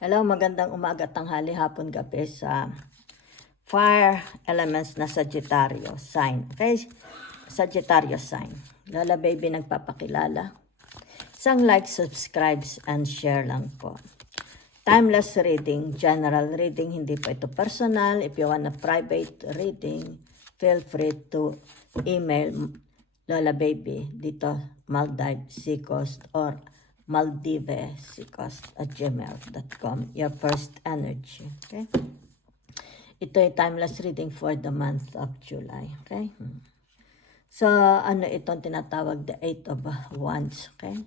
Hello, magandang umaga, tanghali, hapon, gabi sa fire elements na Sagittarius sign. Okay? Sagittarius sign. Lola Baby nagpapakilala. Isang like, subscribes, and share lang po. Timeless reading, general reading, hindi po ito personal. If you want a private reading, feel free to email Lola Baby dito, Maldives Seacoast or maldivesseacoast@gmail.com. Your first energy. Okay? Ito ay timeless reading for the month of July. Okay? So, ano itong tinatawag the Eight of Wands. Okay?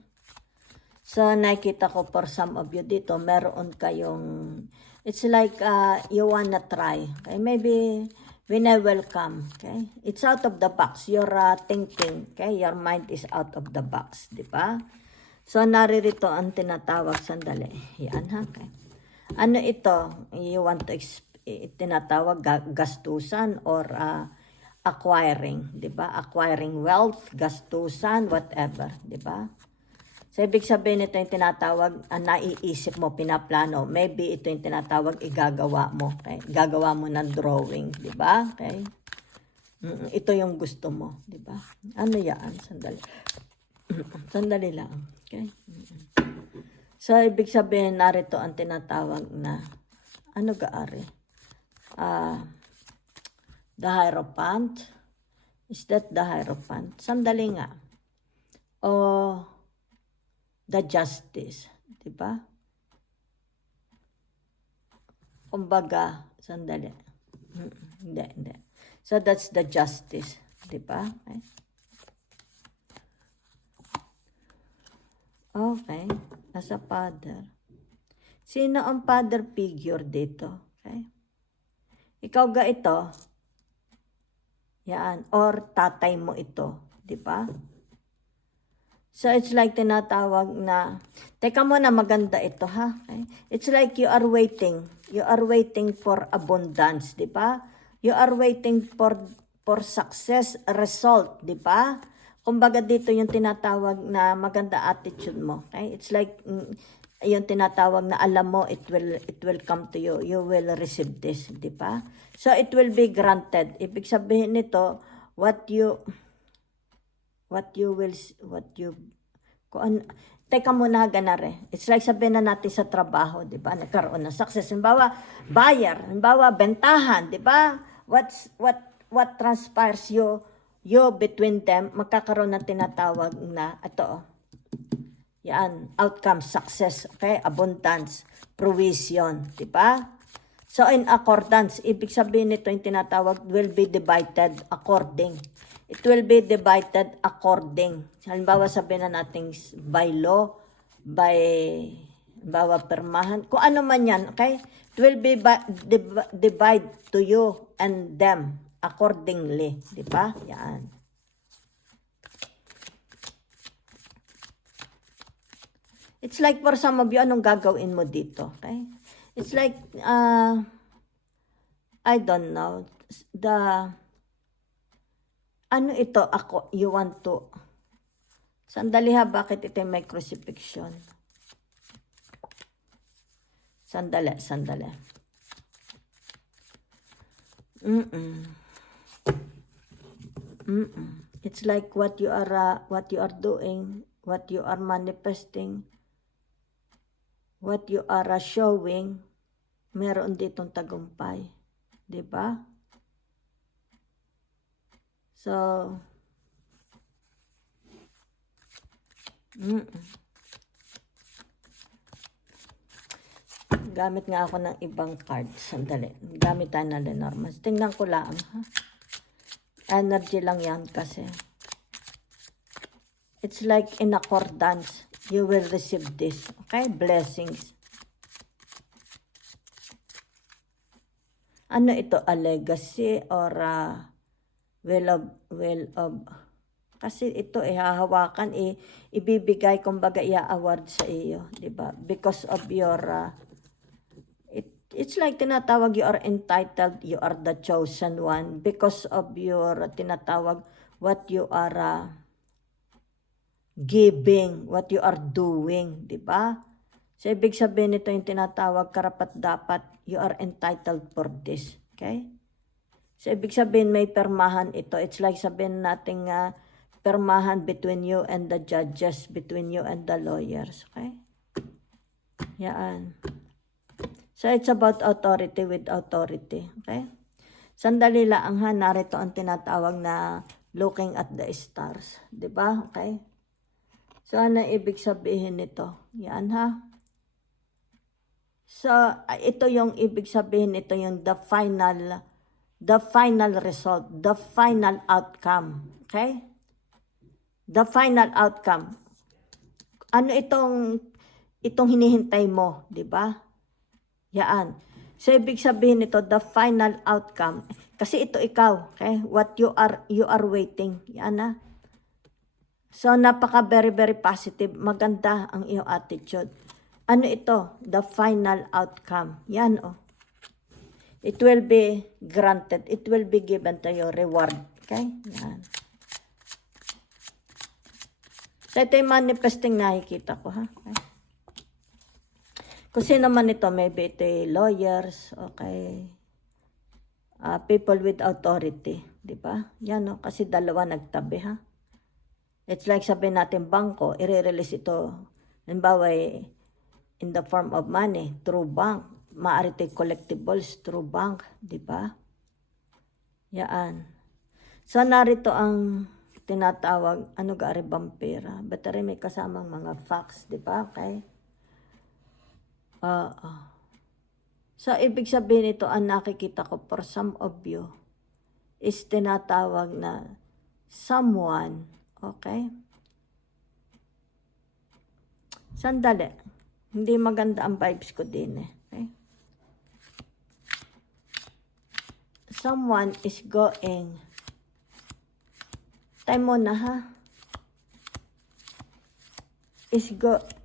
So, nakita ko for some of you dito, meron kayong, it's like you wanna try. Okay? Maybe, when I welcome. Okay? It's out of the box. Your thinking. Okay? Your mind is out of the box. Di ba? So, naririto ang tinatawag, sandali. Yan ha. Okay. Ano ito? You want to tinatawag gastusan or acquiring. Di ba? Acquiring wealth, gastusan, whatever. Di ba? So, ibig sabihin ito yung tinatawag, naiisip mo, pinaplano. Maybe ito yung tinatawag, igagawa mo. Okay? Gagawa mo ng drawing. Di ba? Okay? Ito yung gusto mo. Di ba? Ano yan? Sandali. Sandali lang. Okay? So, ibig sabihin, narito ang tinatawag na, ano gaari? The Hierophant. Is that the Hierophant? Sandali nga. O, the Justice. Diba? Kumbaga, sandali. Hindi. So, that's the Justice. Diba? Okay. Okay, as a father. Sino ang father figure dito? Okay. Ikaw ga ito? Yan. Or tatay mo ito. Di ba? So, it's like tinatawag na, teka muna, maganda ito ha. Okay. It's like you are waiting. You are waiting for abundance. Di ba? You are waiting for success, result. Di ba? Kumbaga dito yung tinatawag na maganda attitude mo. Okay? It's like yung tinatawag na alam mo it will come to you. You will receive this, di ba? So it will be granted. Ibig sabihin nito teka muna ganare. It's like sabihin na natin sa trabaho, di ba? Nagkaroon ng success. Halimbawa, buyer, halimbawa, bentahan, di ba? What transpires you between them, magkakaroon ng tinatawag na, ito, yan, outcome, success, okay, abundance, provision, di ba? So, in accordance, ibig sabihin nito yung tinatawag, will be divided according. It will be divided according. Halimbawa, sabihin na natin, by law, halimbawa, permahan, kung ano man yan, okay? It will be divide to you and them accordingly, di ba? Yan. It's like for some of you, anong gagawin mo dito? Okay? It's like, I don't know, ano ito, you want to, sandali ha, bakit ito may crucifixion? Sandali. It's like what you are doing, what you are manifesting, what you are showing, meron ditong tagumpay, di ba? So, gamit nga ako ng ibang card. Sandali. Gamit tayo na Lenormand. Tingnan ko lang, ha? Energy lang yan kasi. It's like in accordance. You will receive this. Okay? Blessings. Ano ito? A legacy or will of kasi ito hahawakan, ibibigay, kumbaga i-award sa iyo. Diba? Because of your it's like tinatawag, you are entitled, you are the chosen one because of your tinatawag what you are giving, what you are doing, di ba? So, ibig sabihin nito yung tinatawag karapat-dapat, you are entitled for this. Okay? So, ibig sabihin may permahan ito. It's like sabihin natin permahan between you and the judges, between you and the lawyers. Okay? Yan. So, it's about authority with authority. Okay? Sandali lang ha, narito ang tinatawag na looking at the stars. Diba? Okay? So, ano ibig sabihin nito? Yan ha. So, ito yung ibig sabihin, ito yung the final result, the final outcome. Okay? The final outcome. Ano itong hinihintay mo, di ba? Yan. So, ibig sabihin nito, the final outcome. Kasi ito ikaw, okay? What you are waiting. Yan na. So, very, very positive. Maganda ang iyong attitude. Ano ito? The final outcome. Yan, oh. It will be granted. It will be given to you. Reward. Okay? Yan. So, ito yung manifesting nakikita ko, ha? Okay. Kung sino man ito, maybe ito yung lawyers, okay? People with authority. Diba? Yan, oh. Kasi dalawa nagtabi, ha? It's like sabihin natin, bangko, i-release ito. Halimbawa, in the form of money, through bank. Maaari ito collectibles through bank, di ba? Yaan. So, narito ang tinatawag, ano gaari bang pera? But may kasamang mga facts, di ba? Okay? So, ibig sabihin ito, ang nakikita ko for some of you, is tinatawag na someone, okay? Sandali. Hindi maganda ang vibes ko din eh. Okay? Someone is going. Time mo na ha.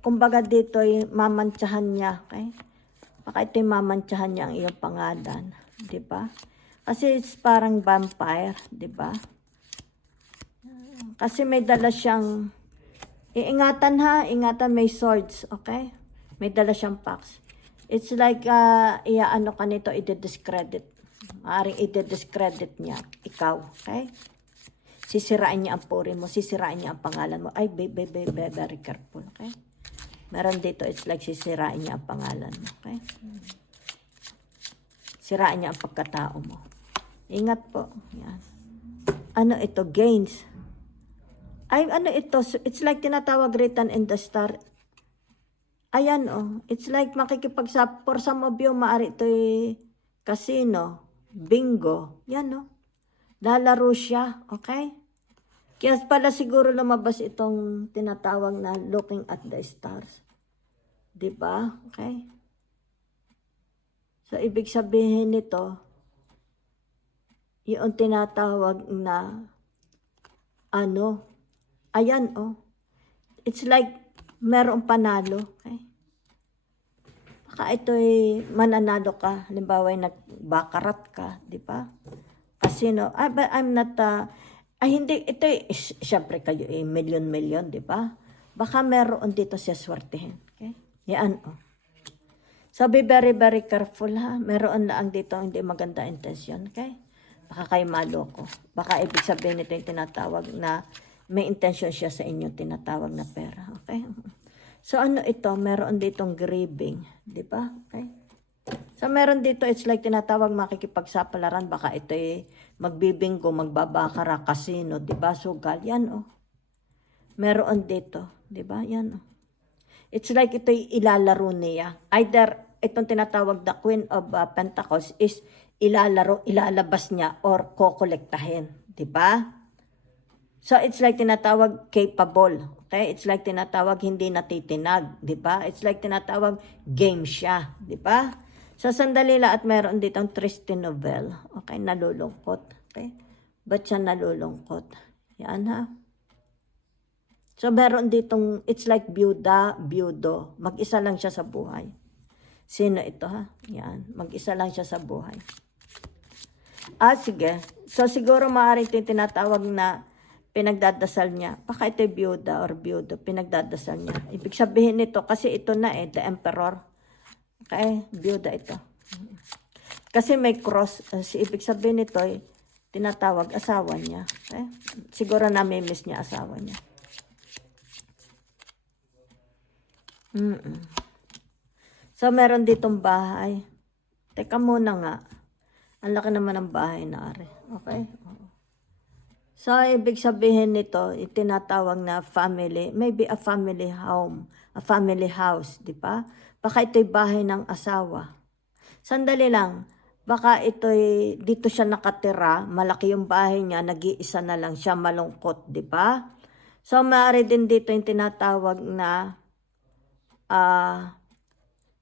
Kumbaga dito yung mamantsahan niya. Okay? Baka ito yung mamantsahan niya ang iyong pangalan. Diba? Kasi it's parang vampire. Diba? Kasi may dala siyang, ingatan ha, ingatan may swords. Okay? May dala siyang packs. It's like, ano ka nito, i-discredit. Maaring i-discredit niya, ikaw, okay? Sisirain niya ang puri mo, sisirain niya ang pangalan mo. Ay, very careful, okay? Meron dito, it's like sisirain niya ang pangalan mo, okay? Sirain niya ang pagkatao mo. Ingat po. Yan. Ano ito? Gains. Ay, ano ito? It's like tinatawag written in the star. Ayan, oh. It's like for some of you, maari ito'y casino, bingo. Yan, oh. Lalaro siya, okay? Kaya pala siguro lumabas itong tinatawag na looking at the stars. Diba? Okay? So, ibig sabihin nito, yung tinatawag na, ayan, oh. It's like, merong panalo. Okay? Baka ito'y mananalo ka. Halimbawa, nagbakarat ka. Di ba? Casino. But I'm not, hindi, ito'y, syempre kayo million, di ba? Baka meron dito siya swertehin. Okay? Yan, oh. So, be very, very careful, ha? Meron lang dito hindi maganda intention. Okay? Baka kayo maloko. Baka ibig sabihin nito yung tinatawag na may intention siya sa inyo, tinatawag na pera. Okay? So, ano ito? Meron ditong grieving. Di ba? Okay? So, meron dito, it's like tinatawag makikipagsapalaran. Baka ito'y magbibinggo, magbabakara, casino. Di ba? Sugal. Yan, oh. Meron dito. Di ba? Yan, oh. It's like ito'y ilalaro niya. Either, itong tinatawag the Queen of Pentacles is ilalabas niya or kokolektahin. Di ba? So, it's like tinatawag capable. Okay? It's like tinatawag hindi natitinag. Diba? It's like tinatawag game siya. Diba? So, sandali lang at meron ditong triste novel. Okay? Nalulungkot. Okay? Ba't siya nalulungkot? Yan ha. So, meron ditong, it's like byudo. Mag-isa lang siya sa buhay. Sino ito ha? Yan. Mag-isa lang siya sa buhay. Sige. So, siguro maaari ito tinatawag na pinagdadasal niya. Baka ito'y byuda or byudo, pinagdadasal niya. Ibig sabihin nito, kasi ito na the emperor. Okay, byuda ito. Kasi may cross, ibig sabihin nito, tinatawag asawa niya. Okay? Siguro nami-miss niya asawa niya. So, meron ditong bahay. Teka muna nga. Ang laki naman ng bahay na ari. Okay? So, ibig sabihin nito, itinatawag na family, maybe a family home, a family house, di ba? Baka ito'y bahay ng asawa. Sandali lang, baka ito'y, dito siya nakatira, malaki yung bahay niya, nag-iisa na lang siya, malungkot, di ba? So, maaari din dito yung tinatawag na,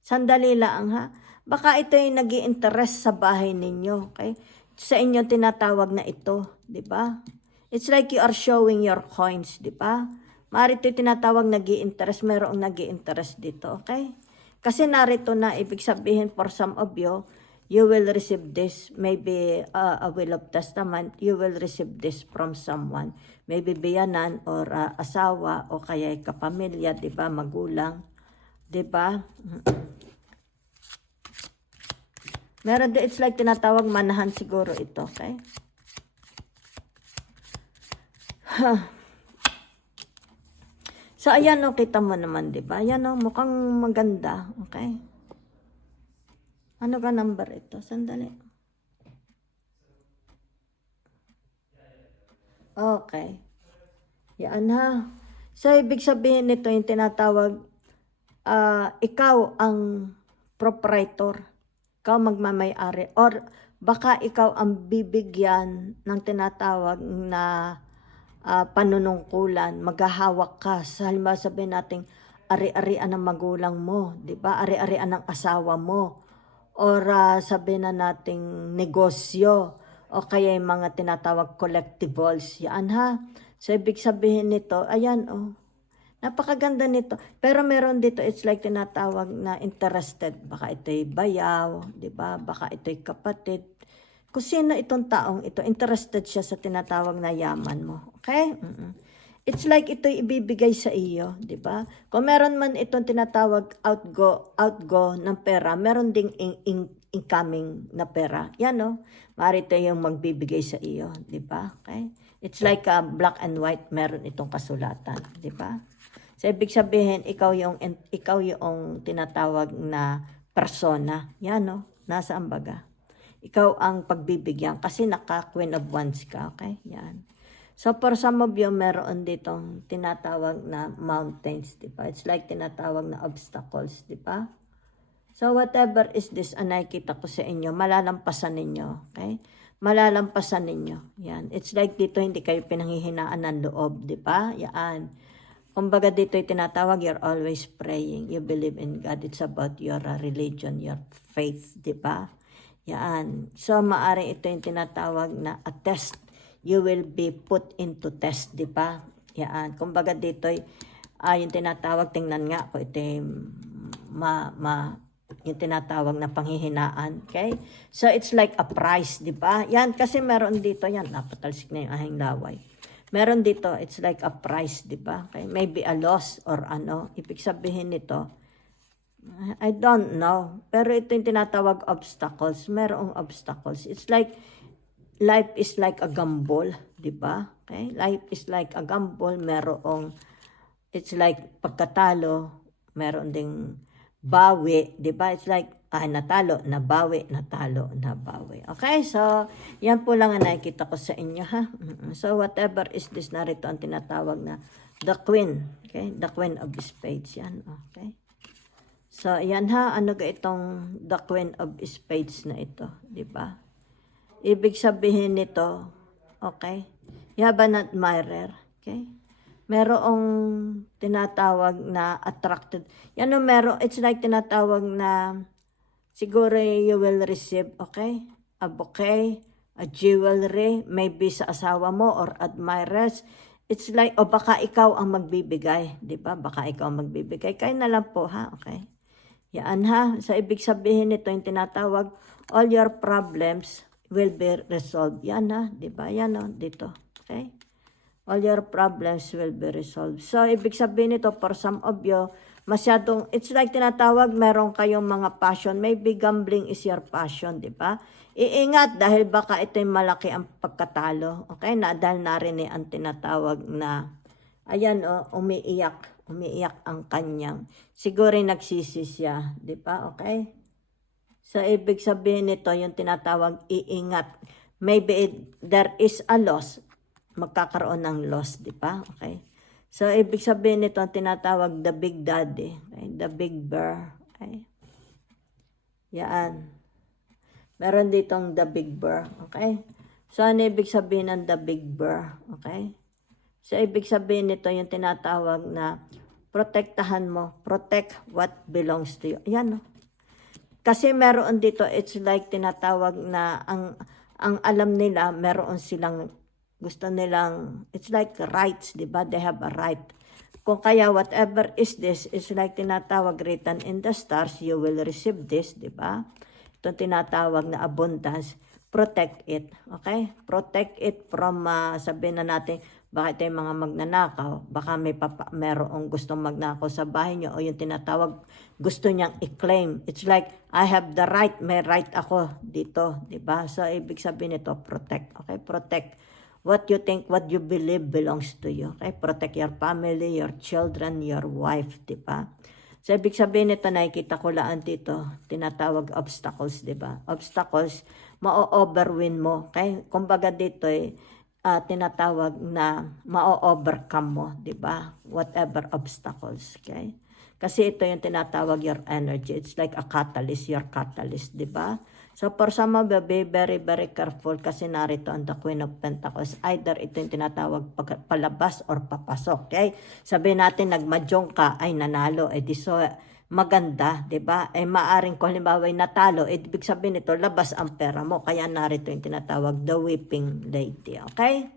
sandali lang ha, baka ito'y nag-i-interest sa bahay ninyo, okay? Sa inyo tinatawag na ito, di ba? It's like you are showing your coins, di ba? Maaari ito'y tinatawag nag-i-interest, mayroong nag-i-interest dito, okay? Kasi narito na, ibig sabihin for some of you, you will receive this, maybe a will of testament, you will receive this from someone. Maybe biyanan or asawa o kaya kapamilya, di ba, magulang, di ba? Meron din, it's like tinatawag manahan siguro ito, okay? So, ayan o, kita mo naman, di ba? Ayan o, mukhang maganda, okay? Ano ka number ito? Sandali. Okay. Yan ha. So, ibig sabihin nito yung tinatawag, ikaw ang proprietor. Ikaw magmamay-ari. Or baka ikaw ang bibigyan ng tinatawag na panunungkulan. Maghahawak ka. Sa halimbawa sabihin natin, ari-arian ng magulang mo. Diba? Ari-arian ng asawa mo. Or sabihin na nating negosyo. O kaya yung mga tinatawag collectibles. Yan ha. So, ibig sabihin nito, ayan napakaganda nito. Pero meron dito, it's like tinatawag na interested. Baka ito'y bayaw, di ba? Baka ito'y kapatid. Kung sino itong taong ito, interested siya sa tinatawag na yaman mo. Okay? It's like ito'y ibibigay sa iyo, di ba? Kung meron man itong tinatawag outgo ng pera, meron ding incoming na pera. Yan maaari ito yung magbibigay sa iyo, di ba? Okay? It's like black and white, meron itong kasulatan, di ba? So, ibig sabihin, ikaw yung tinatawag na persona. Yan, nasa ambaga. Ikaw ang pagbibigyan kasi naka-Queen of Wands ka, okay? Yan. So, for some of you, meron ditong tinatawag na mountains, di ba? It's like tinatawag na obstacles, di ba? So, whatever is this, nakikita ko sa inyo, malalampasan ninyo, okay? Malalampasan ninyo. Yan. It's like dito, hindi kayo pinanghihinaan ng loob, di ba? Yan. Kumbaga dito tinatawag, you're always praying. You believe in God. It's about your religion, your faith, di ba? Yan. So, maaari ito yung tinatawag na a test. You will be put into test, di ba? Yan. Kumbaga dito, yung tinatawag, tingnan nga ako, ito yung yung tinatawag na panghihinaan. Okay? So, it's like a prize, di ba? Yan, kasi meron dito, yan, napatalsik na yung ahing laway. Meron dito, it's like a price, di ba? Okay? Maybe a loss or ibig sabihin nito, I don't know. Pero ito yung tinatawag obstacles. Merong obstacles. It's like, life is like a gamble, di ba? Okay? Life is like a gamble. It's like pagkatalo, meron ding bawi, di ba? It's like, natalo, nabawi, natalo, nabawi. Okay, so, yan po lang ang nakikita ko sa inyo, ha? So, whatever is this, narito ang tinatawag na the Queen, okay? The Queen of Spades, yan, okay? So, yan ha, ano ga itong the Queen of Spades na ito, di ba? Ibig sabihin nito, okay? You have an admirer, okay? Merong tinatawag na attracted. Yan it's like tinatawag na siguro you will receive, okay? A bouquet, a jewelry, maybe sa asawa mo or admirers. It's like, baka ikaw ang magbibigay, di ba? Baka ikaw ang magbibigay. Kayo na lang po, ha? Okay? Yan, ha? So, ibig sabihin nito, yung tinatawag, all your problems will be resolved. Yan, ha? Di ba? Yan, dito. Okay? All your problems will be resolved. So, ibig sabihin nito, for some of you, masyadong, it's like tinatawag, meron kayong mga passion. Maybe gambling is your passion, di ba? Iingat dahil baka ito'y malaki ang pagkatalo. Okay? Dahil narinig ang tinatawag na, ayan umiiyak ang kanyang. Siguro nagsisi siya, di ba? Okay? So, ibig sabihin nito, yung tinatawag, iingat. Maybe there is a loss. Magkakaroon ng loss, di ba? Okay? So, ibig sabihin nito, ang tinatawag, the big daddy. Okay? The big bear. Okay? Yan. Meron ditong the big bear. Okay? So, ano ibig sabihin ng the big bear? Okay? So, ibig sabihin nito, yung tinatawag na, protektahan mo. Protect what belongs to you. Yan, no? Kasi meron dito, it's like tinatawag na ang alam nila, meron silang gusto nilang, it's like rights, di ba? They have a right. Kung kaya whatever is this, it's like tinatawag written in the stars, you will receive this, di ba? Itong tinatawag na abundance, protect it, okay? Protect it from, sabihin na natin, baka ito yung mga magnanakaw, baka merong gustong magnakaw sa bahay nyo, o yung tinatawag, gusto niyang i-claim. It's like, I have the right, may right ako dito, di ba? So, ibig sabihin nito, protect, okay? Protect. What you think, what you believe belongs to you, okay? Protect your family, your children, your wife, di ba? So, ibig sabihin nito, nakikita ko lang dito, tinatawag obstacles, di ba? Obstacles, ma-overwin mo, okay? Kumbaga dito, tinatawag na ma-overcome mo, di ba? Whatever obstacles, okay? Kasi ito yung tinatawag your energy. It's like a catalyst, your catalyst, di ba? So, for some of you, be very, very careful kasi narito ang the Queen of Pentacles. Either ito yung tinatawag palabas or papasok, okay? Sabihin natin, nagmadyong ka, ay nanalo. Di so, maganda, di ba? Maaring kung halimbawa ay natalo, ibig sabihin nito, labas ang pera mo. Kaya narito yung tinatawag, the weeping lady, okay?